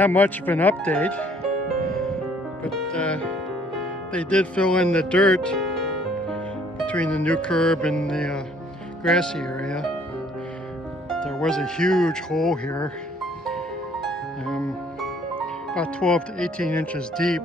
Not much of an update, but they did fill in the dirt between the new curb and the grassy area. There was a huge hole here, about 12 to 18 inches deep.